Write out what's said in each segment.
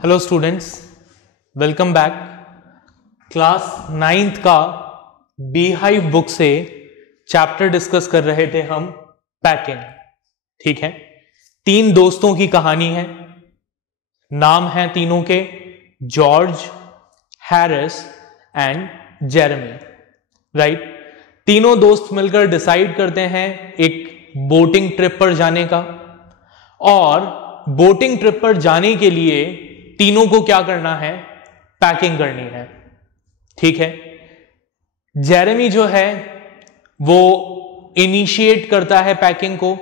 Hello students, welcome back. Class 9th का beehive book से chapter discuss कर रहे थे हम पैकिंग। ठीक है, 3 दोस्तों की कहानी है। नाम है तीनों के George, Harris and Jeremy. Right, तीनों दोस्त मिलकर डिसाइड करते हैं एक बोटिंग ट्रिप पर जाने का। और बोटिंग ट्रिप पर जाने के लिए तीनों को क्या करना है? पैकिंग करनी है। ठीक है, जेरेमी जो है वो इनिशिएट करता है पैकिंग को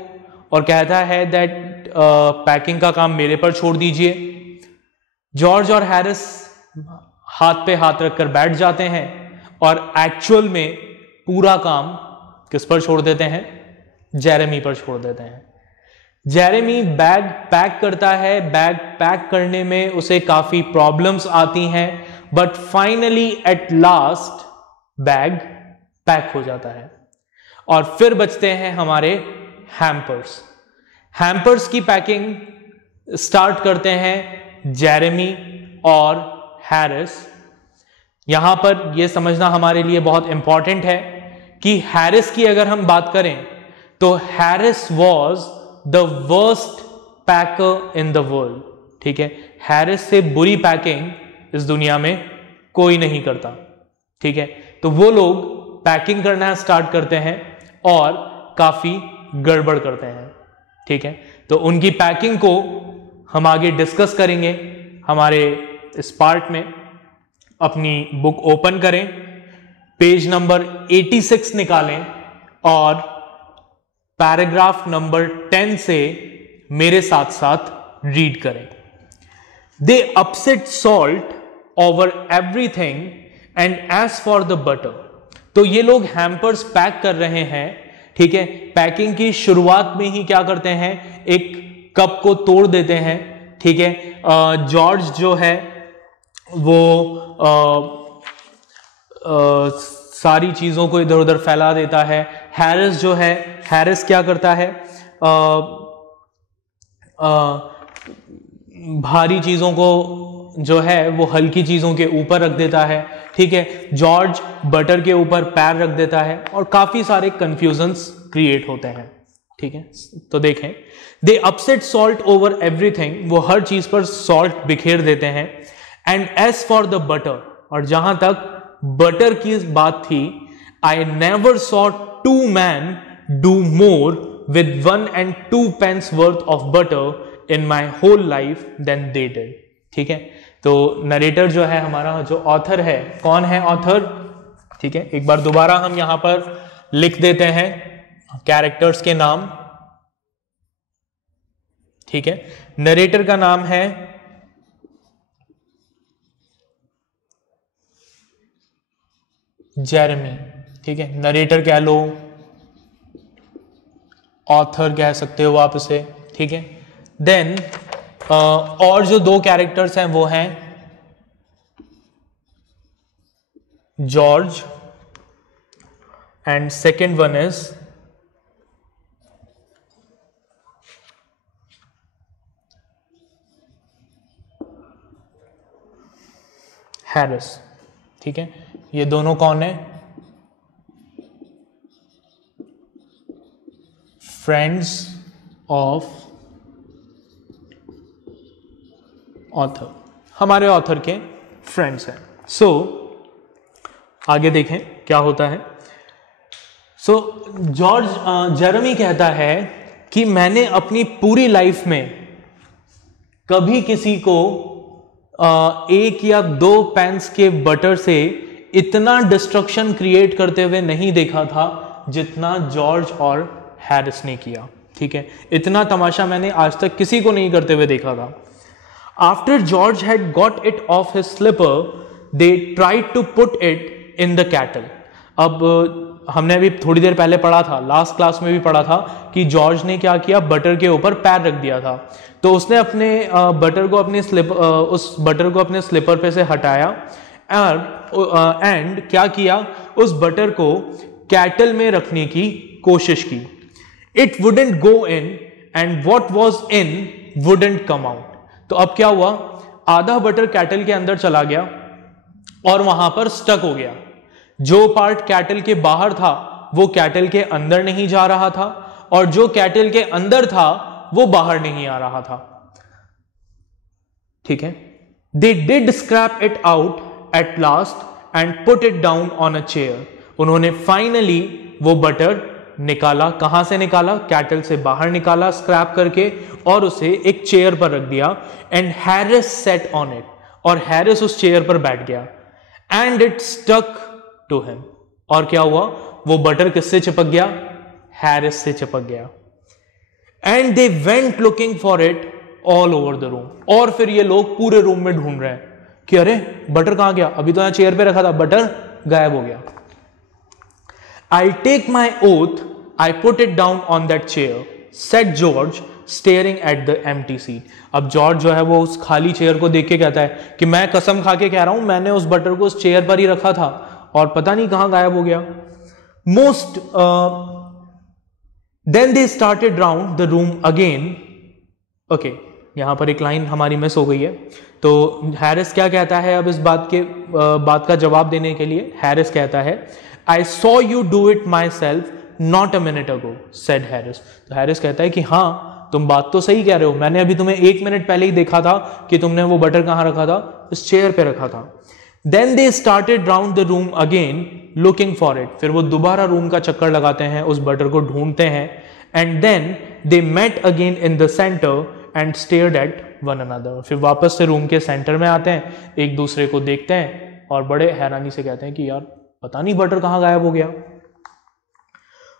और कहता है दैट पैकिंग का काम मेरे पर छोड़ दीजिए। जॉर्ज और हैरिस हाथ पे हाथ रखकर बैठ जाते हैं और एक्चुअल में पूरा काम किस पर छोड़ देते हैं? जेरेमी पर छोड़ देते हैं। जेरेमी बैग पैक करता है। बैग पैक करने में उसे काफी प्रॉब्लम्स आती हैं, but finally at last bag pack हो जाता है। और फिर बचते हैं हमारे हैम्पर्स। हैम्पर्स की पैकिंग स्टार्ट करते हैं जेरेमी और हैरिस। यहां पर यह समझना हमारे लिए बहुत इंपॉर्टेंट है कि हैरिस की अगर हम बात करें तो Harris was the worst packer in the world. ठीक है, हैरिस से बुरी पैकिंग इस दुनिया में कोई नहीं करता। ठीक है, तो वो लोग पैकिंग करना स्टार्ट करते हैं और काफी गड़बड़ करते हैं। ठीक है, तो उनकी पैकिंग को हम आगे डिस्कस करेंगे हमारे इस पार्ट में। अपनी बुक ओपन करें, पेज नंबर 86 निकालें और पैराग्राफ नंबर 10 से मेरे साथ साथ रीड करें। They upset salt over everything and as for the butter. तो ये लोग हैम्पर्स पैक कर रहे हैं। ठीक है, पैकिंग की शुरुआत में ही क्या करते हैं? एक कप को तोड़ देते हैं। ठीक है, जॉर्ज जो है वो सारी चीजों को इधर उधर फैला देता है। हैरिस जो है, हैरिस क्या करता है? भारी चीजों को जो है वो हल्की चीजों के ऊपर रख देता है। ठीक है, जॉर्ज बटर के ऊपर पैर रख देता है और काफी सारे कंफ्यूजन्स क्रिएट होते हैं। ठीक है, तो देखें, they upset salt over everything. वो हर चीज पर सॉल्ट बिखेर देते हैं। And as for the butter, और जहां तक बटर की बात थी, I never saw 2 men do more with 1 and 2 pence worth of butter in my whole life than they did. ठीक है, तो नरेटर जो है हमारा, जो ऑथर है, कौन है ऑथर? ठीक है, एक बार दोबारा हम यहां पर लिख देते हैं कैरेक्टर्स के नाम। ठीक है, नरेटर का नाम है जेरेमी। ठीक है, नरेटर कह लो, ऑथर कह सकते हो आप इसे। ठीक है, देन और जो 2 कैरेक्टर्स हैं वो हैं George and second one is Harris. ठीक है, ये दोनों कौन है? फ्रेंड्स ऑफ ऑथर, हमारे ऑथर के फ्रेंड्स हैं। सो आगे देखें क्या होता है। सो जेरेमी कहता है कि मैंने अपनी पूरी लाइफ में कभी किसी को 1 या 2 पेंस के बटर से इतना डिस्ट्रक्शन क्रिएट करते हुए नहीं देखा था जितना जॉर्ज और हैरिस ने किया। ठीक है, इतना तमाशा मैंने आज तक किसी को नहीं करते हुए देखा था। After George had got it off his slipper they tried to put it in the kettle. अब हमने अभी थोड़ी देर पहले पढ़ा था, लास्ट क्लास में भी पढ़ा था कि जॉर्ज ने क्या किया? बटर के ऊपर पैर रख दिया था। तो उसने अपने बटर को अपने उस बटर को अपने स्लीपर पे से हटाया एंड क्या किया? उस बटर को कैटल में रखने की कोशिश की। It wouldn't go in and what was in wouldn't come out. तो अब क्या हुआ? आधा बटर कैटल के अंदर चला गया और वहां पर स्टक हो गया। जो पार्ट कैटल के बाहर था वो कैटल के अंदर नहीं जा रहा था, और जो कैटल के अंदर था वो बाहर नहीं आ रहा था। ठीक है। They did scrap it out at last and put it down on a chair. उन्होंने फाइनली वो बटर निकाला। कहां से निकाला? कैटल से बाहर निकाला स्क्रैप करके, और उसे एक चेयर पर रख दिया। And Harris set on it, और हैरिस उस चेयर पर बैठ गया। And it stuck to him, और क्या हुआ? वो बटर किससे चिपक गया? हैरिस से चिपक गया। And they went looking for it all over the room, और फिर ये लोग पूरे रूम में ढूंढ रहे हैं कि अरे बटर कहां गया? अभी तो यहां चेयर पे रखा था, बटर गायब हो गया। I take my oath I put it down on that chair, set George staring at the empty seat. अब जॉर्ज जो है वो उस खाली चेयर को देख के कहता है कि मैं कसम खा के कह रहा हूं, मैंने उस बटर को उस चेयर पर ही रखा था और पता नहीं कहां गायब हो गया। Then they started round the room again. Okay, यहां पर एक लाइन हमारी मिस हो गई है। तो हैरिस क्या कहता है अब इस बात का जवाब देने के लिए? हैरिस कहता है, I saw you do it my self not a minute ago, said Harris. तो हैरिस कहता है कि हाँ, तुम बात तो सही कह रहे हो, मैंने अभी तुम्हें 1 मिनट पहले ही देखा था कि तुमने वो बटर कहां रखा था? इस चेयर पे रखा था। Then they started round the room again looking for it. फिर वो दोबारा रूम का चक्कर लगाते हैं, उस बटर को ढूंढते हैं। And then they met again in the centre and stared at one another. फिर वापस से रूम के सेंटर में आते हैं, एक दूसरे को देखते हैं और बड़े हैरानी से कहते हैं कि यार पता नहीं बटर कहां गायब हो गया।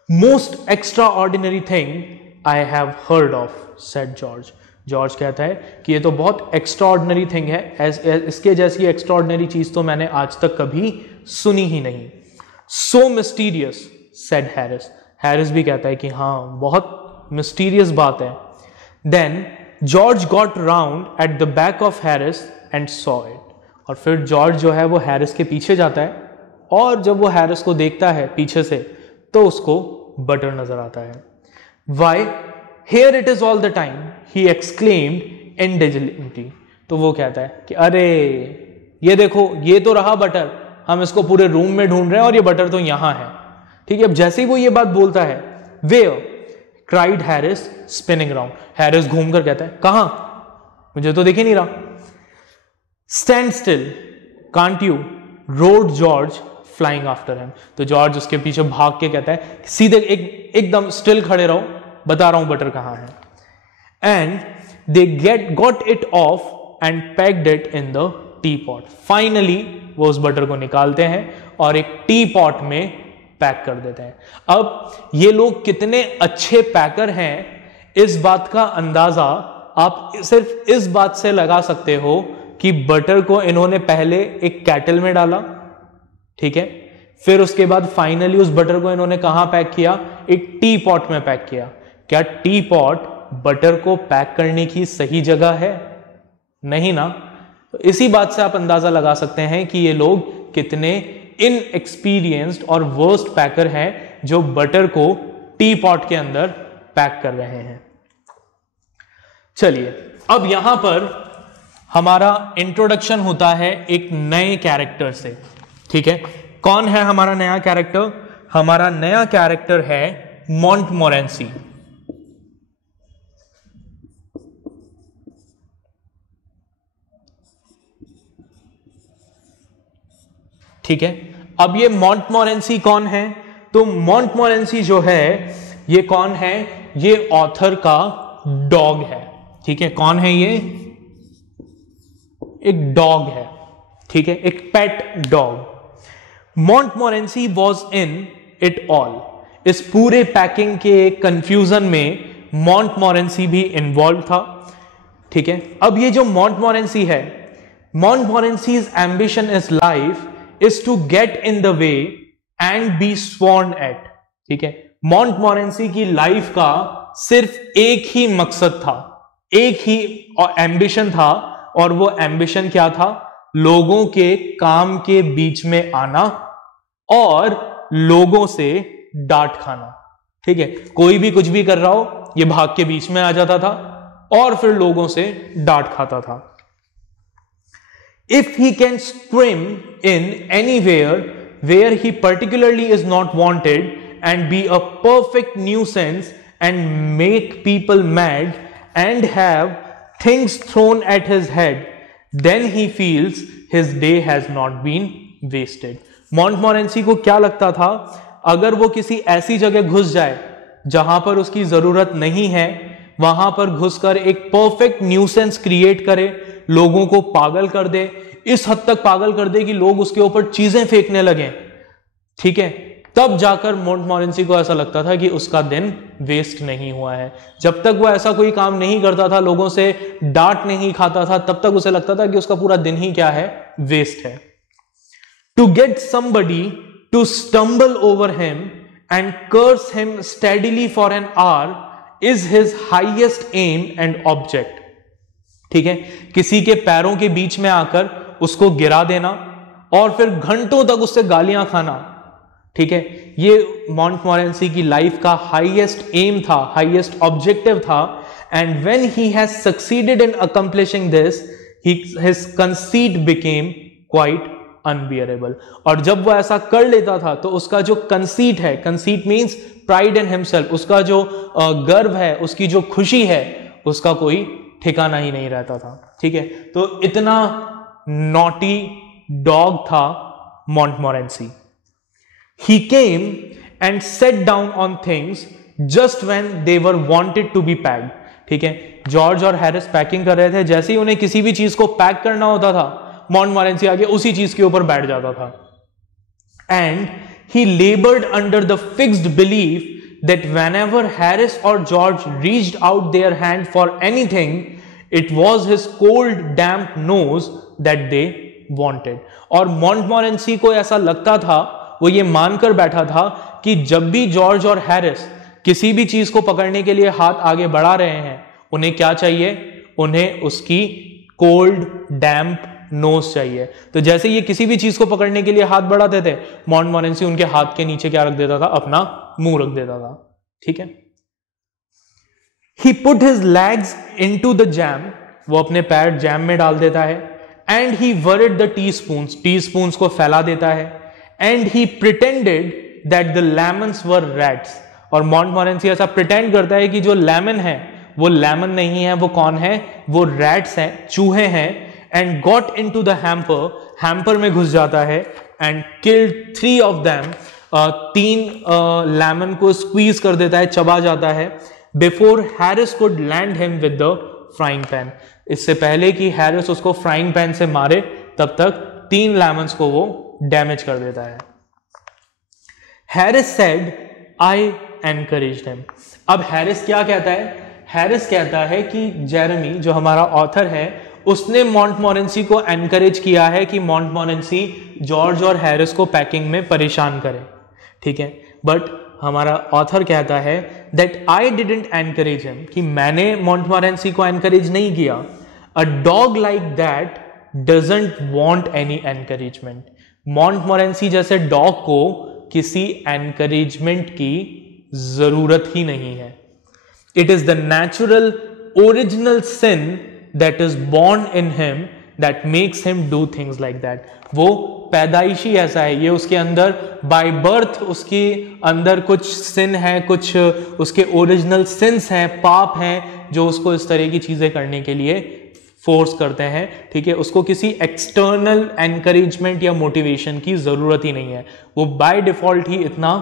Most extra ordinary thing I have heard of, said George. George कहता है कि ये तो बहुत एक्स्ट्रा ऑर्डिनरी थिंग है, इसके जैसी एक्स्ट्रा ऑर्डिनरी चीज तो मैंने आज तक कभी सुनी ही नहीं। So mysterious, said Harris. Harris भी कहता है कि हाँ, बहुत मिस्टीरियस बात है। Then George got round at the back of Harris and saw it. और फिर जॉर्ज जो है वो हैरिस के पीछे जाता है, और जब वो हैरिस को देखता है पीछे से तो उसको बटर नजर आता है। Why here it is all the time, he exclaimed indignantly. तो वो कहता है कि अरे ये देखो, ये तो रहा बटर, हम इसको पूरे रूम में ढूंढ रहे हैं और ये बटर तो यहां है। ठीक है। अब जैसे ही वो ये बात बोलता है, where cried Harris spinning round. Harris घूमकर कहता है कहां? मुझे तो दिख ही नहीं रहा। Stand still can't you, road George flying after him. तो जॉर्ज उसके पीछे भाग के कहता है सीधे एकदम स्टिल खड़े रहो, बता रहा हूं बटर कहां है। And they got it of and packed it in the T pot. Finally वो उस बटर को निकालते हैं और एक टी पॉट में पैक कर देते हैं। अब ये लोग कितने अच्छे पैकर हैं, इस बात का अंदाजा आप सिर्फ इस बात से लगा सकते हो कि बटर को इन्होंने पहले एक कैटल में डाला, ठीक है, फिर उसके बाद फाइनली उस बटर को इन्होंने कहां पैक किया? एक टी पॉट में पैक किया। क्या टी पॉट बटर को पैक करने की सही जगह है? नहीं ना। तो इसी बात से आप अंदाजा लगा सकते हैं कि ये लोग कितने इनएक्सपीरियंस्ड और वर्स्ट पैकर हैं जो बटर को टी पॉट के अंदर पैक कर रहे हैं। चलिए, अब यहां पर हमारा इंट्रोडक्शन होता है एक नए कैरेक्टर से। ठीक है। कौन है हमारा नया कैरेक्टर? हमारा नया कैरेक्टर है मॉन्टमोरेंसी। ठीक है। अब ये मॉन्टमोरेंसी कौन है? तो मॉन्टमोरेंसी जो है ये कौन है? ये ऑथर का डॉग है। ठीक है। कौन है ये? एक डॉग है। ठीक है, एक pet dog. मॉन्टमोरेंसी was in it all. इस पूरे पैकिंग के कंफ्यूजन में मॉन्टमोरेंसी भी इन्वॉल्व था। ठीक है। अब ये जो मॉन्टमोरेंसी है, Montmorency's ambition is life is to get in the way and be sworn at। ठीक है। मॉन्टमोरेंसी की लाइफ का सिर्फ एक ही मकसद था, एक ही एम्बिशन था, और वो एम्बिशन क्या था? लोगों के काम के बीच में आना और लोगों से डांट खाना। ठीक है। कोई भी कुछ भी कर रहा हो, ये भाग के बीच में आ जाता था और फिर लोगों से डांट खाता था। If he can swim in anywhere where he particularly is not wanted and be a perfect nuisance and make people mad and have things thrown at his head, then he feels his day has not been wasted. मॉन्टमोरेंसी को क्या लगता था, अगर वो किसी ऐसी जगह घुस जाए जहां पर उसकी जरूरत नहीं है, वहां पर घुसकर एक परफेक्ट न्यूसेंस क्रिएट करे, लोगों को पागल कर दे, इस हद तक पागल कर दे कि लोग उसके ऊपर चीजें फेंकने लगे, ठीक है, तब जाकर मॉन्टमोरेंसी को ऐसा लगता था कि उसका दिन वेस्ट नहीं हुआ है. जब तक वो ऐसा कोई काम नहीं करता था, लोगों से डांट नहीं खाता था, तब तक उसे लगता था कि उसका पूरा दिन ही क्या है, वेस्ट है. To get somebody to stumble over him and curse him steadily for an hour is his highest aim and object. ठीक है, किसी के पैरों के बीच में आकर उसको गिरा देना और फिर घंटों तक उससे गालियां खाना, ठीक है, ये मॉन्टमोरेंसी की लाइफ का हाईएस्ट एम था, हाईएस्ट ऑब्जेक्टिव था. And when he has succeeded in accomplishing this, his conceit became quite unbearable. और जब वो ऐसा कर लेता था तो उसका जो कंसीट है, conceit means pride in himself, उसका जो गर्व है, उसकी जो खुशी है, उसका कोई ठिकाना ही नहीं रहता था. ठीक है, तो इतना नॉटी डॉग था Montmorency. He came and sat down on things just when they were wanted to be packed. ठीक है, जॉर्ज और हैरिस पैकिंग कर रहे थे, जैसे ही उन्हें किसी भी चीज को पैक करना होता था, मॉन्टमोरेंसी आगे उसी चीज के ऊपर बैठ जाता था. And he laboured under the fixed belief that whenever Harris or George reached out their hand for anything, it was his cold damp nose that they wanted. और मॉन्टमोरेंसी को ऐसा लगता था, वो ये मानकर बैठा था कि जब भी जॉर्ज और हैरिस किसी भी चीज को पकड़ने के लिए हाथ आगे बढ़ा रहे हैं, उन्हें क्या चाहिए, उन्हें उसकी कोल्ड डैम्प नोज चाहिए. तो जैसे ये किसी भी चीज को पकड़ने के लिए हाथ बढ़ाते थे, मॉन्टमोरेंसी उनके हाथ के नीचे क्या रख देता था, अपना मुंह रख देता था. ठीक है, he put his legs into the jam, वो अपने पैर जैम में डाल देता है. And he worried the teaspoons को फैला देता है. And he pretended that the lemons were rats. और मॉन्टमोरेंसी ऐसा प्रिटेंड करता है कि जो लेमन है वो लेमन नहीं है, वो कौन है, वो रैट्स हैं, चूहे हैं. And got into the hamper में घुस जाता है. And killed 3 of them, 3 lemon को स्क्वीज कर देता है, चबा जाता है. Before Harris could land him with the frying pan, इससे पहले कि हैरिस उसको फ्राइंग पैन से मारे, तब तक 3 लेमन्स को वो डैमेज कर देता है. Harris said I encouraged him. अब हैरिस क्या कहता है, हैरिस कहता है कि जेरेमी जो हमारा ऑथर है, उसने मॉन्टमोरेंसी को एनकरेज किया है कि मॉन्टमोरेंसी जॉर्ज और हैरिस को पैकिंग में परेशान करे. ठीक है, बट हमारा ऑथर कहता है that I didn't encourage him, कि मैंने मॉन्टमोरेंसी को एनकरेज नहीं किया. A dog like that doesn't want any encouragement. मॉन्टमोरेंसी जैसे डॉग को किसी एनकरेजमेंट की जरूरत ही नहीं है. It is the natural original sin that is born in him that makes him do things like that. वो पैदाइशी ऐसा है, ये उसके अंदर बाय बर्थ उसके अंदर कुछ सिन है, कुछ उसके ओरिजिनल सिंस हैं, पाप हैं, जो उसको इस तरह की चीजें करने के लिए फोर्स करते हैं. ठीक है, उसको किसी एक्सटर्नल एनकरेजमेंट या मोटिवेशन की जरूरत ही नहीं है. वो बाय डिफॉल्ट ही इतना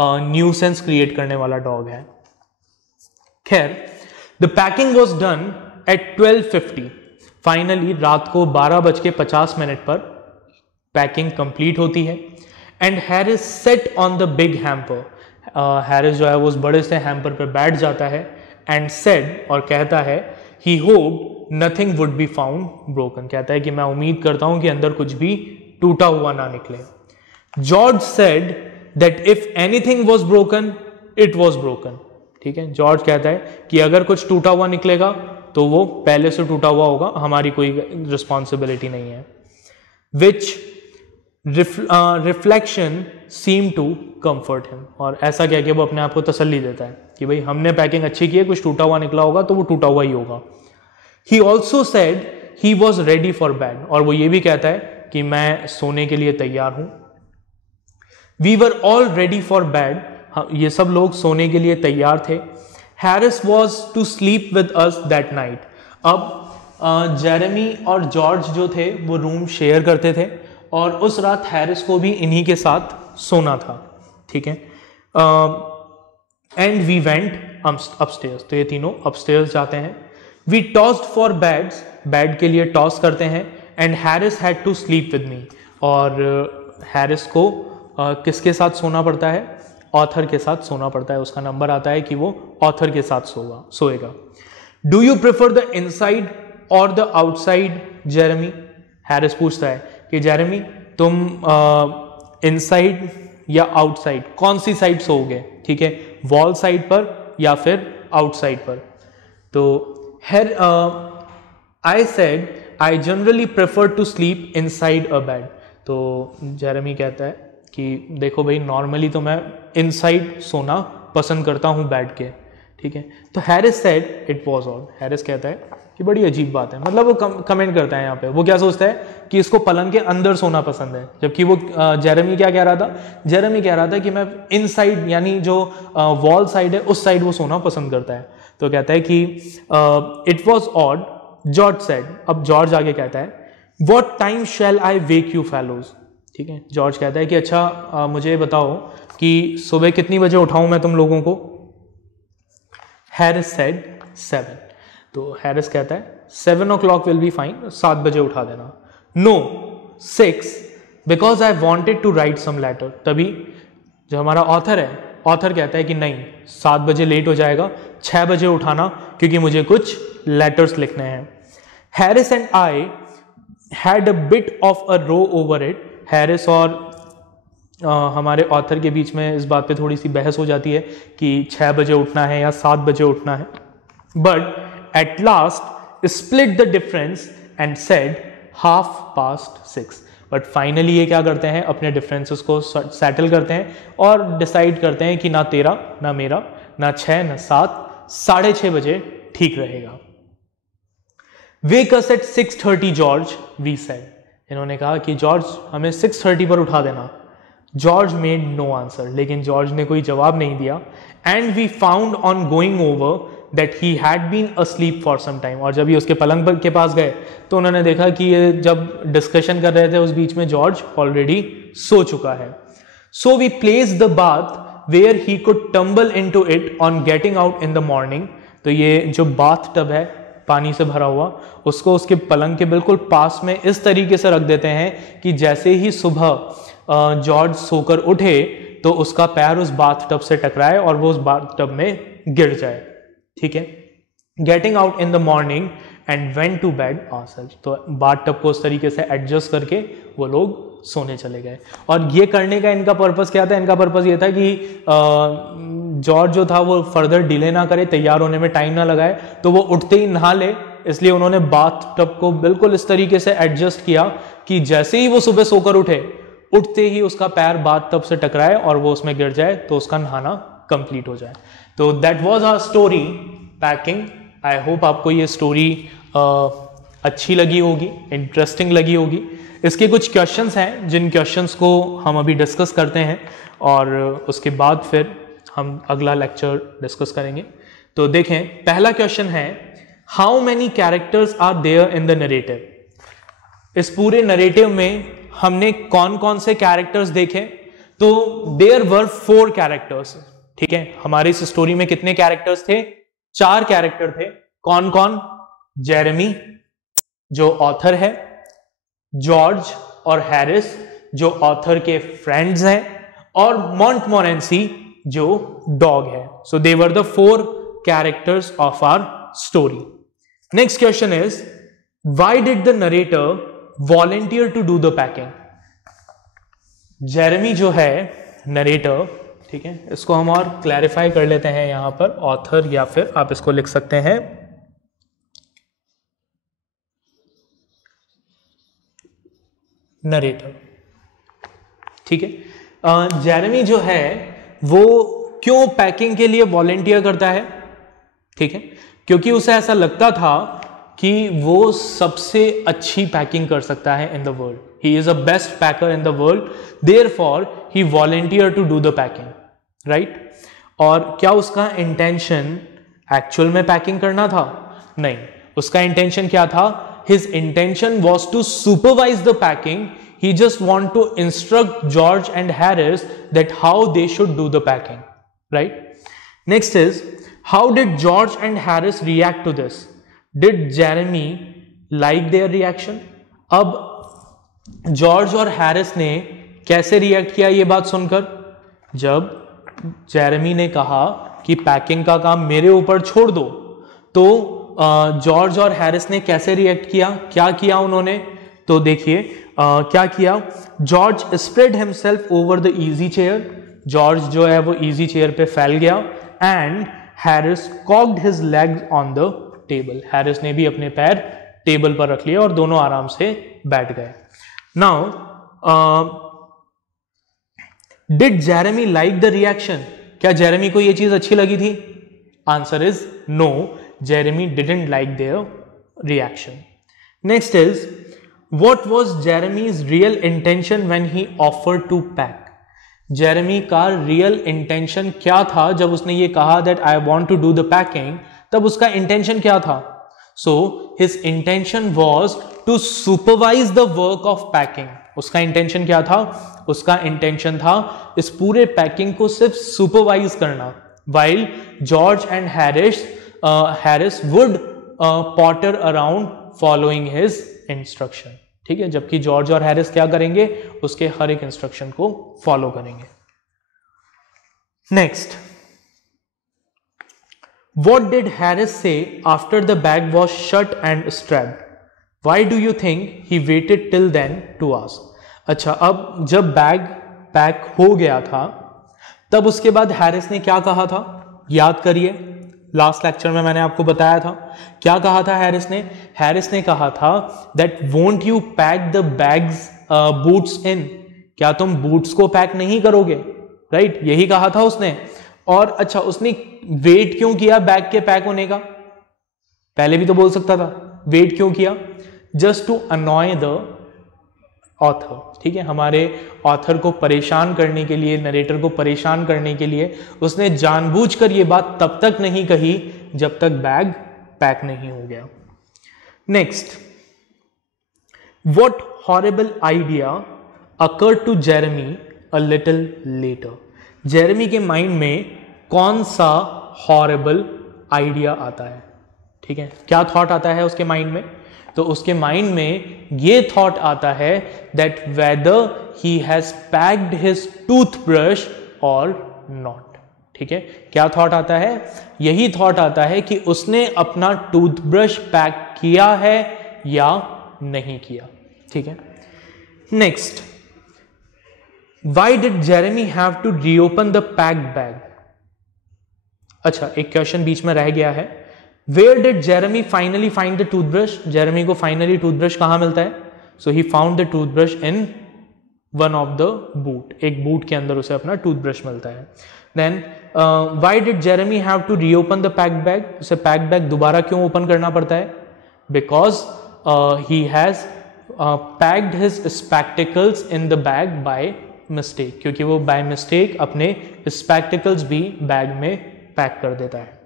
न्यूसेंस क्रिएट करने वाला डॉग है. खैर, the packing was done at 12:50. Finally रात को 12:50 पर पैकिंग कंप्लीट होती है. And Harris set on the big hamper. Harris जो है वो उस बड़े से हैम्पर पर बैठ जाता है. एंड सेड, और कहता है, he hope nothing would be found broken. कहता है कि मैं उम्मीद करता हूं कि अंदर कुछ भी टूटा हुआ ना निकले. George said that if anything was broken it was broken. ठीक है, जॉर्ज कहता है कि अगर कुछ टूटा हुआ निकलेगा तो वो पहले से टूटा हुआ होगा, हमारी कोई रिस्पॉन्सिबिलिटी नहीं है. Which reflection seem to comfort him. और ऐसा कह के वो अपने आप को तसल्ली देता है कि भाई हमने पैकिंग अच्छी की है, कुछ टूटा हुआ निकला होगा तो वो टूटा हुआ ही होगा. He also said he was ready for bed, और वो ये भी कहता है कि मैं सोने के लिए तैयार हूं। We were all ready for bed, ये सब लोग सोने के लिए तैयार थे। Harris was to sleep with us that night, अब जेरेमी और जॉर्ज जो थे वो रूम शेयर करते थे, और उस रात हैरिस को भी इन्हीं के साथ सोना था, ठीक है। एंड वी वेंट अपस्टेयर्स, तो ये तीनों अपस्टेयर्स जाते हैं। We tossed for beds, bed के लिए टॉस करते हैं। And Harris had to sleep with me, और हैरिस को किसके साथ सोना पड़ता है? ऑथर के साथ सोना पड़ता है। उसका नंबर आता है कि वो ऑथर के साथ सोएगा। Do you prefer the inside or the outside Jeremy? Harris पूछता है कि जेरेमी तुम इनसाइड या आउटसाइड, कौन सी साइड सोओगे, ठीक है, वॉल साइड पर या फिर आउटसाइड पर? तो I said I generally prefer to sleep inside a bed, तो जेरेमी कहता है कि देखो भाई, नॉर्मली तो मैं इनसाइड सोना पसंद करता हूं बेड के, ठीक है। तो Harris said it was odd, Harris कहता है कि बड़ी अजीब बात है, मतलब वो कमेंट करता है यहाँ पे, वो क्या सोचता है कि इसको पलंग के अंदर सोना पसंद है, जबकि वो जेरेमी क्या कह रहा था? जेरेमी कह रहा था कि मैं इनसाइड यानी जो वॉल साइड है उस साइड वो सोना पसंद करता है। तो कहता है कि it was odd. George said, अब जॉर्ज आगे कहता है what time shall I wake you fellows, ठीक है। जॉर्ज कहता है कि अच्छा मुझे बताओ कि सुबह कितनी बजे उठाऊं मैं तुम लोगों को? हैरिस सेड 7, तो हैरिस कहता है 7 o'clock विल बी फाइन, 7 बजे उठा देना। No 6, because I wanted to write some letter, तभी जो हमारा ऑथर है, ऑथर कहता है कि नहीं 7 बजे लेट हो जाएगा, 6 बजे उठाना क्योंकि मुझे कुछ लेटर्स लिखने हैं। Harris and I had a bit of a row over it, Harris और हमारे ऑथर के बीच में इस बात पे थोड़ी सी बहस हो जाती है कि 6 बजे उठना है या 7 बजे उठना है। But at last split the difference and said 6:30, but finally ये क्या करते हैं? अपने डिफरेंसेस को सेटल करते हैं और डिसाइड करते हैं कि ना तेरा ना मेरा, ना 6 ना 7, 6:30 बजे ठीक रहेगा। Wake us at 6:30 George, we said, इन्होंने कहा कि जॉर्ज हमें 6:30 पर उठा देना। जॉर्ज मेड नो आंसर, लेकिन जॉर्ज ने कोई जवाब नहीं दिया। And we found on going over that he had been asleep for some time, और जब ये उसके पलंग के पास गए तो उन्होंने देखा कि ये जब डिस्कशन कर रहे थे उस बीच में जॉर्ज ऑलरेडी सो चुका है। So we place the bath where he could tumble into it on getting out in the morning, तो ये जो बाथ टब है पानी से भरा हुआ, उसको उसके पलंग के बिल्कुल पास में इस तरीके से रख देते हैं कि जैसे ही सुबह जॉर्ज सोकर उठे तो उसका पैर उस बाथ टब से टकराए और वो उस बाथ टब में गिर जाए, ठीक है। Getting out in the morning and went to bed ourselves, तो बाथ टब को उस तरीके से एडजस्ट करके वो लोग सोने चले गए। और ये करने का इनका पर्पस क्या था? इनका पर्पस ये था कि जॉर्ज जो था वो फर्दर डिले ना करे, तैयार होने में टाइम ना लगाए, तो वो उठते ही नहा ले, इसलिए उन्होंने बाथ टब को बिल्कुल इस तरीके से एडजस्ट किया कि जैसे ही वो सुबह सोकर उठे, उठते ही उसका पैर बाथ टब से टकराए और वो उसमें गिर जाए, तो उसका नहाना कंप्लीट हो जाए। तो that was our story packing. I hope आपको ये स्टोरी अच्छी लगी होगी, इंटरेस्टिंग लगी होगी। इसके कुछ क्वेश्चंस हैं जिन क्वेश्चंस को हम अभी डिस्कस करते हैं और उसके बाद फिर हम अगला लेक्चर डिस्कस करेंगे। तो देखें, पहला क्वेश्चन है how many characters are there in the narrative. इस पूरे नरेटिव में हमने कौन कौन से कैरेक्टर्स देखे? तो देयर वर 4 कैरेक्टर्स, ठीक है। हमारी इस स्टोरी में कितने कैरेक्टर्स थे? 4 कैरेक्टर थे। कौन कौन? जेरेमी जो ऑथर है, जॉर्ज और हैरिस जो ऑथर के फ्रेंड्स हैं, और मॉन्टमोरेंसी जो डॉग है। So they were the 4 characters of our story. Next question is why did the narrator volunteer to do the packing. Jeremy जो है नरेटर, ठीक है, इसको हम और क्लैरिफाई कर लेते हैं यहां पर, ऑथर या फिर आप इसको लिख सकते हैं नरेटर, ठीक है। जेरेमी जो है वो क्यों पैकिंग के लिए वॉलंटियर करता है? ठीक है, क्योंकि उसे ऐसा लगता था कि वो सबसे अच्छी पैकिंग कर सकता है in the world. He is a best packer in the world, therefore he volunteer to do the packing, right. और क्या उसका इंटेंशन एक्चुअल में पैकिंग करना था? नहीं. उसका इंटेंशन क्या था? His intention was to supervise the packing. He just want to instruct George and Harris that how they should do the packing, right? Next is, how did George and Harris react to this? Did Jeremy like their reaction? अब George और Harris ने कैसे react किया ये बात सुनकर? जब Jeremy ने कहा कि पैकिंग का काम मेरे ऊपर छोड़ दो, तो जॉर्ज और हैरिस ने कैसे रिएक्ट किया? क्या किया उन्होंने? तो देखिए क्या किया. George spread himself over the easy chair. George जो है वो इजी चेयर पे फैल गया. And Harris cocked his legs on the table. Harris ने भी अपने पैर टेबल पर रख लिया और दोनों आराम से बैठ गए. Now did Jeremy like the reaction? क्या जेरेमी को ये चीज अच्छी लगी थी? Answer is no, Jeremy didn't like their reaction. Next is, what was Jeremy's real intention when he offered to pack? Jeremy का रियल इंटेंशन क्या था जब उसने ये कहा that I want to do the packing? तब उसका इंटेंशन क्या था? So his intention was to supervise the work of packing. उसका इंटेंशन क्या था? उसका इंटेंशन था इस पूरे पैकिंग को सिर्फ सुपरवाइज करना. while George and Harris would potter around following his instruction. ठीक है, जबकि जॉर्ज और हैरिस क्या करेंगे? उसके हर एक इंस्ट्रक्शन को फॉलो करेंगे. Next, what did Harris say after the bag was shut and strapped? Why do you think he waited till then to ask? अच्छा, अब जब बैग पैक हो गया था तब उसके बाद हैरिस ने क्या कहा था? याद करिए, लास्ट लेक्चर में मैंने आपको बताया था. क्या कहा था हैरिस ने? हैरिस ने कहा था that won't you pack the bags boots in? क्या तुम बूट्स को पैक नहीं करोगे? राइट, यही कहा था उसने. और अच्छा, उसने वेट क्यों किया बैग के पैक होने का? पहले भी तो बोल सकता था. वेट क्यों किया? Just to annoy the author. ठीक है, हमारे ऑथर को परेशान करने के लिए, नरेटर को परेशान करने के लिए उसने जानबूझकर ये बात तब तक नहीं कही जब तक बैग पैक नहीं हो गया. Next, what horrible idea occurred to Jeremy a little later? Jeremy के माइंड में कौन सा हॉरिबल आइडिया आता है? ठीक है, क्या थॉट आता है उसके माइंड में? तो उसके माइंड में ये थॉट आता है that whether he has packed his toothbrush और नॉट. ठीक है, क्या थॉट आता है? यही थॉट आता है कि उसने अपना टूथब्रश पैक किया है या नहीं किया. ठीक है. Next, why did Jeremy have to reopen the packed bag? अच्छा, एक क्वेश्चन बीच में रह गया है. Where did Jeremy finally find the toothbrush? Jeremy को फाइनली टूथब्रश कहां मिलता है? So he found the toothbrush in one of the boot. एक बूट के अंदर उसे अपना टूथब्रश मिलता है. Then why did Jeremy have to reopen the packed bag? उसे पैक्ड बैग दोबारा क्यों ओपन करना पड़ता है? Because he has packed his spectacles in the bag by mistake. क्योंकि वो by mistake अपने spectacles भी बैग में पैक कर देता है.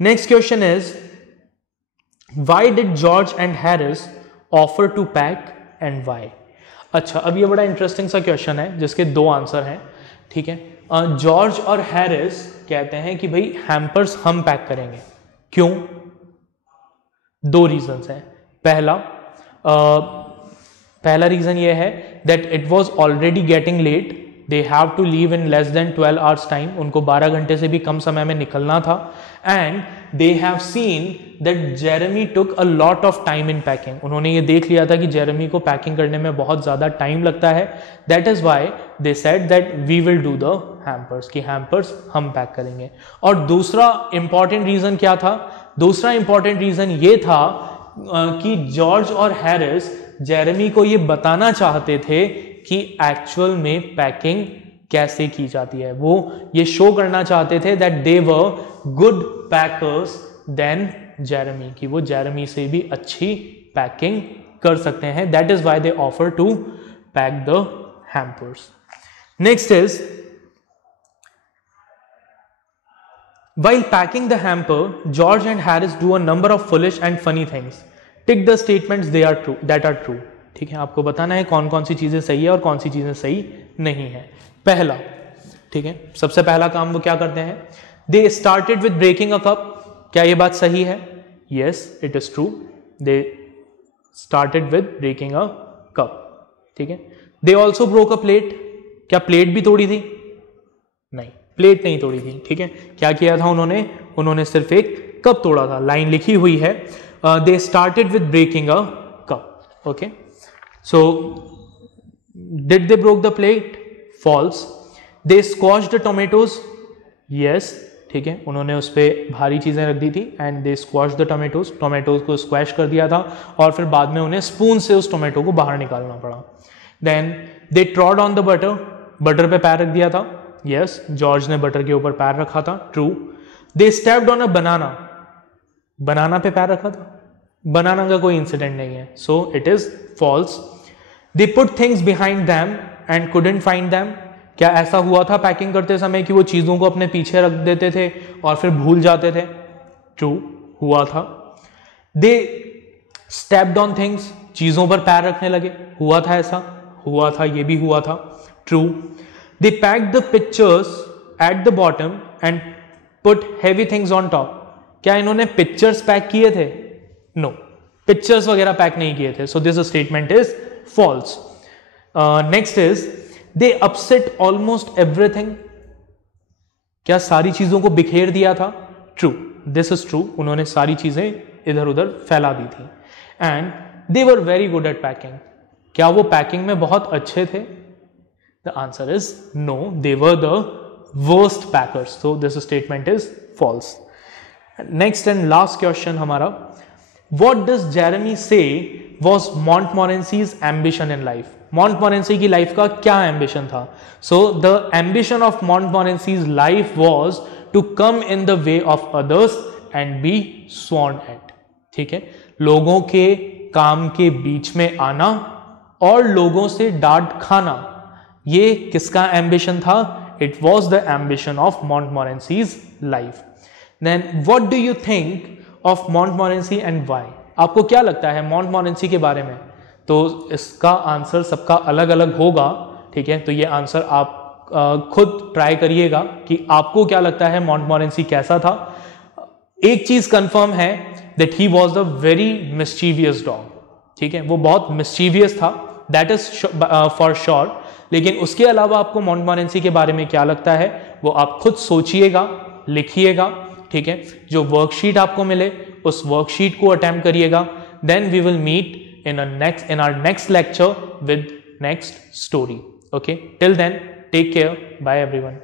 Next question is, why did George and Harris offer to pack and why? अच्छा, अब ये बड़ा इंटरेस्टिंग सा क्वेश्चन है जिसके दो आंसर हैं. ठीक है, जॉर्ज और हैरिस कहते हैं कि भाई हैम्पर्स हम पैक करेंगे. क्यों? दो रीजंस हैं. पहला रीजन ये है that it was already getting late. They have to leave in less than 12 hours time. उनको 12 घंटे से भी कम समय में निकलना था. And they have seen that Jeremy took a lot of time in packing. उन्होंने ये देख लिया था कि जेरेमी को पैकिंग करने में बहुत ज्यादा टाइम लगता है. That is why they said that we will do the hampers, कि हैम्पर्स हम पैक करेंगे. और दूसरा इंपॉर्टेंट रीजन क्या था? दूसरा इंपॉर्टेंट रीजन ये था कि जॉर्ज और हैरिस जेरेमी को ये बताना चाहते थे कि एक्चुअल में पैकिंग कैसे की जाती है. वो ये शो करना चाहते थे that they were good packers than Jeremy, कि वो जेरेमी से भी अच्छी पैकिंग कर सकते हैं. That is why they offer to pack the hampers. Next is while packing the hamper, George and Harris do a number of foolish and funny things. Tick the statements that are true. ठीक है, आपको बताना है कौन कौन सी चीजें सही है और कौन सी चीजें सही नहीं है. पहला, ठीक है, सबसे पहला काम वो क्या करते हैं? They started with breaking a cup. क्या ये बात सही है? Yes, it is true. They started with breaking a cup. ठीक है. They also broke a plate. क्या प्लेट भी तोड़ी थी? नहीं, प्लेट नहीं तोड़ी थी. ठीक है, क्या किया था उन्होंने सिर्फ एक कप तोड़ा था. लाइन लिखी हुई है, they started with breaking a cup. Okay, so did they broke the plate? False. They squash the tomatoes? Yes. ठीक है, उन्होंने उस पर भारी चीजें रख दी थी and they squash the tomatoes. Tomatoes को स्क्वैश कर दिया था और फिर बाद में उन्हें स्पून से उस टोमेटो को बाहर निकालना पड़ा. Then they trod on the butter. Butter पे पैर रख दिया था. यस, जॉर्ज ने बटर के ऊपर पैर रखा था. True. They stepped on a banana. Banana पे पैर रखा था? बनाना का कोई इंसिडेंट नहीं है, so it is false. They put things behind them and couldn't find them. क्या ऐसा हुआ था पैकिंग करते समय कि वो चीजों को अपने पीछे रख देते थे और फिर भूल जाते थे? ट्रू, हुआ था. दे स्टेप्ड ऑन थिंग्स. चीजों पर पैर रखने लगे. हुआ था ऐसा? हुआ था, ये भी हुआ था. True. They packed the pictures at the bottom and put heavy things on top. क्या इन्होंने पिक्चर्स पैक किए थे? नो, पिक्चर्स वगैरह पैक नहीं किए थे. So this statement is false. Next is they upset almost everything. क्या सारी चीजों को बिखेर दिया था? True, this is true. उन्होंने सारी चीजें इधर उधर फैला दी थी. And they were very good at packing. क्या वो पैकिंग में बहुत अच्छे थे? The answer is no, they were the worst packers. So this statement is false. Next and last question हमारा, what does Jeremy say was Montmorency's ambition in life? Montmorency की life का क्या ambition था? So the ambition of Montmorency's life was to come in the way of others and be sworn at. ठीक है, लोगों के काम के बीच में आना और लोगों से डांट खाना, ये किसका एम्बिशन था? It was the ambition of Montmorency's life. Then what do you think of Montmorency and why? आपको क्या लगता है मॉन्टमोरेंसी के बारे में? तो इसका आंसर सबका अलग अलग होगा. ठीक है, तो ये आंसर आप खुद ट्राई करिएगा कि आपको क्या लगता है मॉन्टमोरेंसी कैसा था. एक चीज कंफर्म है, that he was the very mischievous dog. ठीक है, वो बहुत मिस्चीवियस था, दैट इज फॉर श्योर. लेकिन उसके अलावा आपको मॉन्टमोरेंसी के बारे में क्या लगता है वो आप खुद सोचिएगा, लिखिएगा. ठीक है, जो वर्कशीट आपको मिले उस वर्कशीट को अटेम्प्ट करिएगा. Then we will meet in our next lecture with next story. Okay, till then take care, bye everyone.